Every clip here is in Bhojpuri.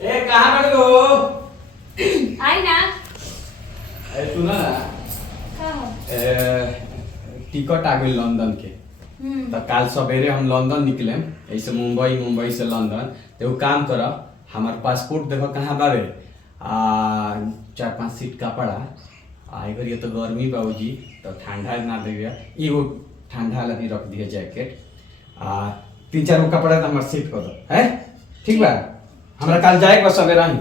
ए कहाँ पर हो? आई ना। सुना ना का हो? टिकट आ गई लंदन के। तो काल सवेरे हम लंदन निकले, ऐसे मुंबई, मुंबई से लंदन। तो वो काम करो, हमार पासपोर्ट देखो कहाँ बावे। 4-5 सीट कपड़ा आएगा। ये तो गर्मी बाबूजी, तो ठंडा ना देगा। एगो ठंडा वाला भी रख दिए जैकेट। 3-4 गो कपड़ा तो हमारे सीट कर दो है। ठीक बा, हमरा काल जाए बस सवेरा ही।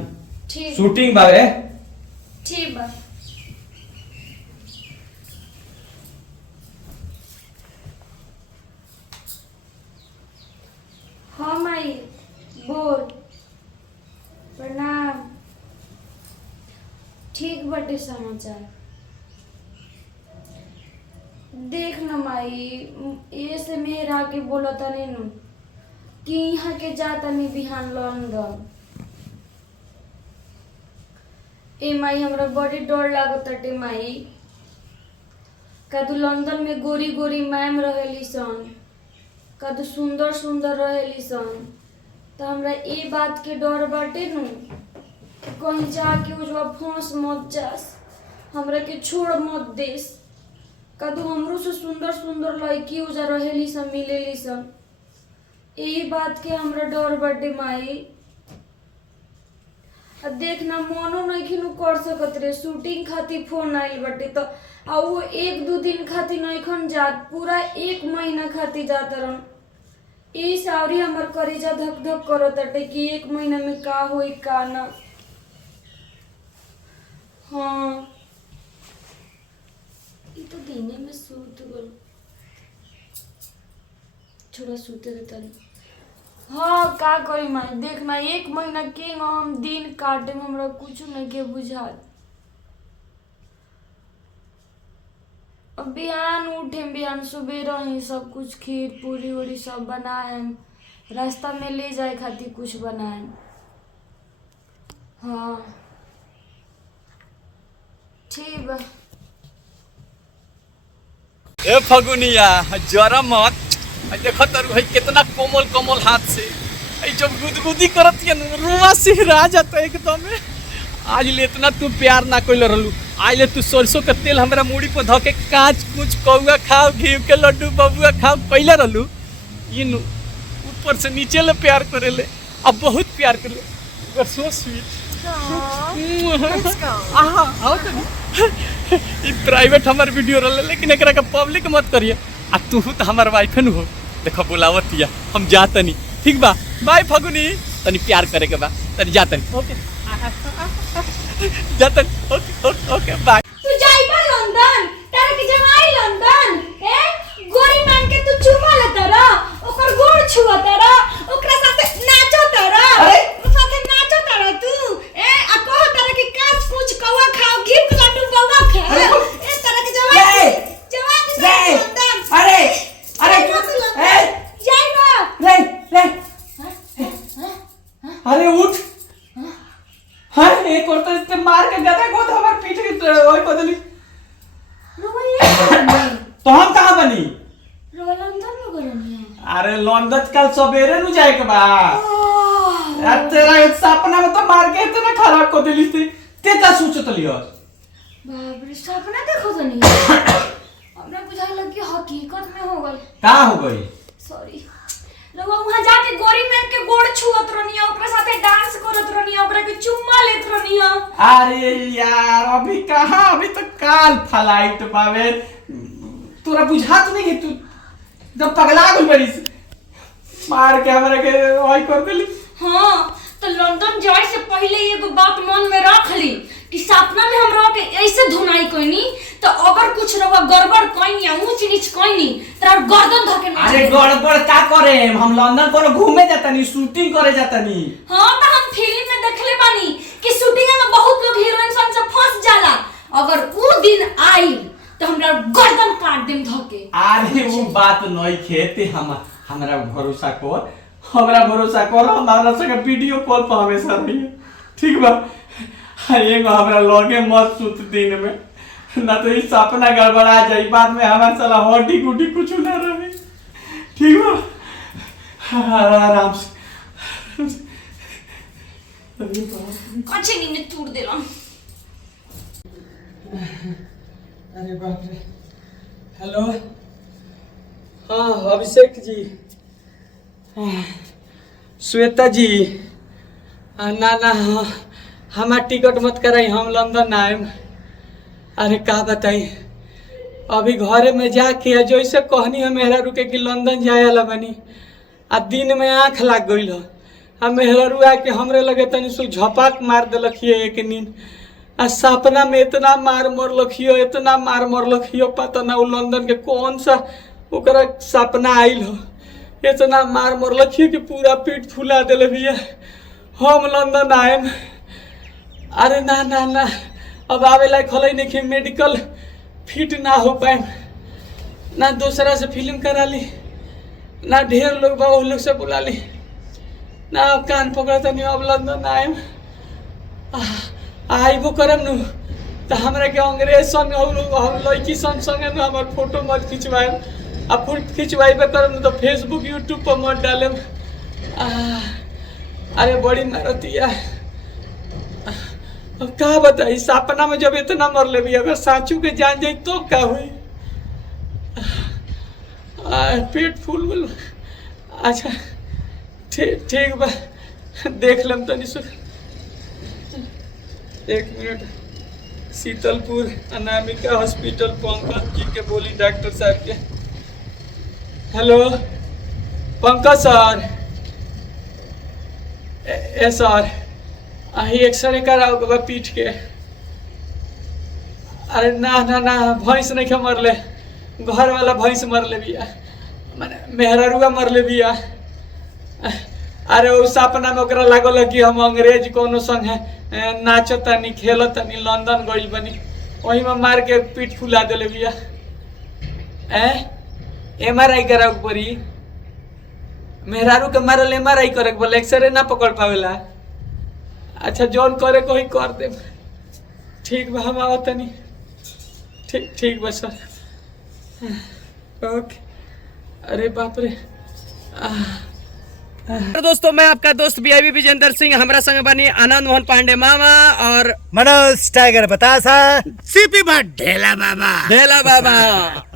ठीक शूटिंग बावे। ठीक बा। हाँ माई बोल। प्रणाम। ठीक बटे समाचार। देख न माई, ये से मेरा के बोलता नहीं नु कि यहाँ के जाता नहीं बिहान लंदन। ए माई हमरा बड़ी डर लागताटे माई। कदू लंदन में गोरी गोरी मैम रहेली सन, कदू सुंदर सुंदर रहेली सन। तो हमरा ए बात के डर बाटे नु कि कहीं जाके उजवा फंस मत जास, हमरा के छोड़ मत देस। कदू हमरो से सुंदर सुंदर लड़की उजा रहेली सन, मिलेली सन। यही बात के हमरा डर बाटे माई। देख ना मनो नहीं कर सकत रे। शूटिंग खातिर फोन आइल बाटे तो वो 1-2 दिन खातिर नहीं जात, पूरा 1 महीना खातिर जात रहन। यही सावरी हमर करेजा धक धक करताटे कि 1 महीना में का होई का ना। हाँ ये तो दिने में सूत गल, छोड़ा सूते रहता नहीं। हाँ का करी माई, देखना 1 महीना के हम दिन काटे में हमरा कुछ नहीं के बुझात। अब बिहान उठे, बिहान सुबह ही सब कुछ खीर पूरी उरी सब बनाए, रास्ता में ले जाए खातिर कुछ बनाए। हाँ ठीक बा। ए फगुनिया जरा मत। देखो तर भाई कितना कोमल कोमल हाथ से जब गुदगुदी करत है न, रुआ सिहरा जाता एकदम। आज ले इतना तू प्यार ना कोई रहलू, आज ले तू सरसों का तेल हमरा मुड़ी पर धके कांच कुछ कौआ खाओ, घी के लड्डू बबुआ खाओ पहले रहलू। इन ऊपर से नीचे ले प्यार करे ले, अब बहुत प्यार कर ले। So sweet. आओ तो ई प्राइवेट हमार वीडियो रहले, लेकिन एकरा का पब्लिक मत करिए। आ तू तो हमार वाइफ न हो, देखो बुलावतिया हम जातनी। ठीक बा, बाय फगुनी। तनी प्यार करे के बा, तनी जातनी। ओके जातनी। ओके ओके ओके बाय। तू जाइबा लंदन, तारा के जमाई लंदन ए गोरी मान के तू चुमा लेता रा, ओकर गोड़ छुआता रा, ओकरा साथे नाचता रा। ओकरा साथे नाचता रा तू ए आ कहो तारा के काच कुछ कौवा खाओ, घी के लड्डू बौवा खा। ए तारा के जमाई जवानी लंदन। अरे ए जाइबा रे रे अरे उठ। हाँ एक और तो इसके मार के गदा को तो हमारे पीठ की वही बदली। तो हम कहाँ बनी? लंदन में गरनी। अरे लंदन कल सवेरे नु जाए के बा। यार तेरा सपना में तो मार के इतना खराब को दिली थी। ते का सोचत लियो? बाप रे सपना देखो तो नहीं। हमरा बुझाई लग कि हकीकत में हो गई। का हो गई? सॉरी। लोग वहां जाके गोरी मैम के गोड़ छुअत रहनी, ओकरा साथे डांस करत रहनी, ओकरा के चुम्मा लेत रहनी। अरे यार अभी कहाँ, अभी तो काल फ्लाइट पावे। तोरा बुझात नहीं है? तू जब पगला गई बड़ी मार के हमरा के वही कर देली। हाँ तो लंदन जाए से पहले एगो बात मन में रख ली कि सपना में हमरा के ऐसे धुनाई कोइनी तो अगर कुछ रवा गड़बड़ कोइनी या ऊंच नीच कोइनी तोरा गर्दन धके ना। अरे गड़बड़ का करे, हम लंदन को घूमे जाता नहीं, शूटिंग करे जाता नहीं। हाँ तो हम फिल्म में देखले बानी कि शूटिंग में बहुत लोग हीरोइन सन से फंस जाला। अगर वो दिन आई तो हमरा गर्दन काट देम धके। अरे वो बात नहीं खेते, हमरा भरोसा कर, हमरा भरोसा कर। हमरा संगे वीडियो कॉल पर हमेशा रहिए। ठीक बा? एगो हमरा लगे मत सुत दिन में, ना तो इस सपना गड़बड़ा जाई, बाद में हमारे साला हड्डी गुड्डी कुछ ना रहे। ठीक बा? आराम से अरे बाप कछे नीने टूट देला। अरे बाप रे। हेलो हाँ अभिषेक जी, श्वेता जी, ना ना हमार टिकट मत कराई, हम लंदन आएम। अरे का बताई, अभी घरे में जाके जैसे कहनी है मेहरा रुके कि लंदन जाए ला बनी, आ दिन में आँख लाग गई हो, आ मेहरा आके हमरे लगे तनी सु झपाक मार दिलखिए एक नींद, आ सपना में इतना मार मरलखियो, इतना मार मरलखियो, पता ना वो लंदन के कौन सा ओकरा सपना आइल हो, इतना मार मरलखियो कि पूरा पीठ फुला दिले भैया। हम लंदन आएम। अरे ना ना ना अब आवे लायक हल नहीं कि मेडिकल फिट ना हो पाए, ना दूसरा से फिल्म करा ली, ना ढेर लोग बा लोग से बुला ली, ना अब कान पकड़ता नहीं। अब लंदन आएम, आइबो करम नु तो हमरा के अंग्रेज संग हम लड़की संगे नु हमार फोटो मत खिंचवाए, अब फोटो खिंचवाइबे करम तो फेसबुक यूट्यूब पर मत डालेम। अरे बड़ी मारतिया, अब का बताई, सपना में जब इतना मर ले भी, अगर साचू के जान जाए तो क्या हुई। पेट फूल बोल। अच्छा ठीक बा, देख लेम तनी सु। एक मिनट, शीतलपुर अनामिका हॉस्पिटल पंकज जी के बोली डॉक्टर साहब के। हेलो पंकज सर, ए सर अही एक्सरे कराओ पीठ के। अरे ना ना ना भैंस नहीं के मरले, घर वाला भैंस मरले बिया, माने मेहरारुआ मरले बिया। अरे वो सपना में ओकरा लागल कि हम अंग्रेज कोनो संग नाचतानी खेलतानी लंदन गइल बनी, वही में मार के पीठ फुला दिले बिया। MRI कराओ पड़ी, मेहरारू के मारल MRI करे बोले, एक्सरे ना पकड़ पावेला। अच्छा जौन करे कोई कर दे, ठीक बा हम आवत तनी। ठीक बा सर, ओके। अरे बाप रे। तो दोस्तों मैं आपका दोस्त VIP विजेंद्र सिंह, हमारा संग बनी आनंद मोहन पांडे मामा और मनोज टाइगर बतासा, CP भट्ट ढेला बाबा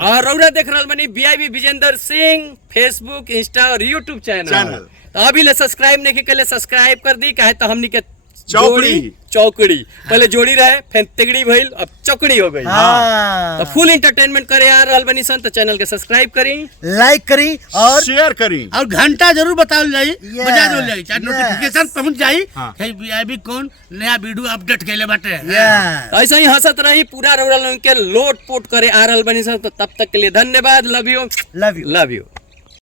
और रौरा देख रहा बनी VIP Vijender Singh Facebook, Insta और यूट्यूब चैनल। तो अभी ले सब्सक्राइब नहीं के, सब्सक्राइब कर दी, कहे तो हमनी के चौकड़ी पहले जोड़ी रहे, फिर तिगड़ी भइल, अब चौकड़ी हो गई। तो फुल एंटरटेनमेंट करे आ रहल बनी सन, तो चैनल के सब्सक्राइब करी, लाइक करी और शेयर करी और घंटा जरूर बताओ जाई, बजा दो जाई, चाहे नोटिफिकेशन पहुंच जाई कि VIP कौन नया वीडियो अपडेट कैले बाटे। ऐसा ही हंसत रही, पूरा रौरा लोगन के लोट पोट करे आ रहल बनी सन। तो तब तक के लिए धन्यवाद, लव यू।